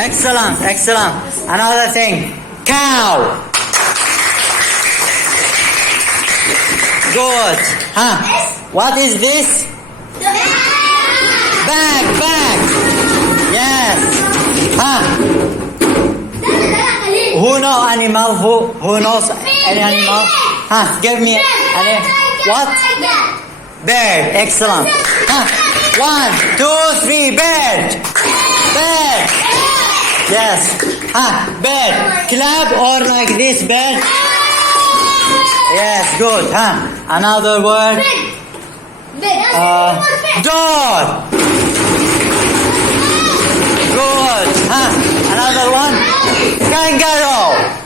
Excellent, excellent. Another thing. Cow. Good. Huh? What is this? Bag, bag. Yes. Huh? Who knows animal? Who knows any animal? Huh? Give me any. What? Bird. Excellent. Huh? 1, 2, 3. Bird. Bird. Yes. Huh? Bird. Clap or like this bird. Yes. Good. Huh? Another word. Door. Good. Huh? Another one. Kangaroo.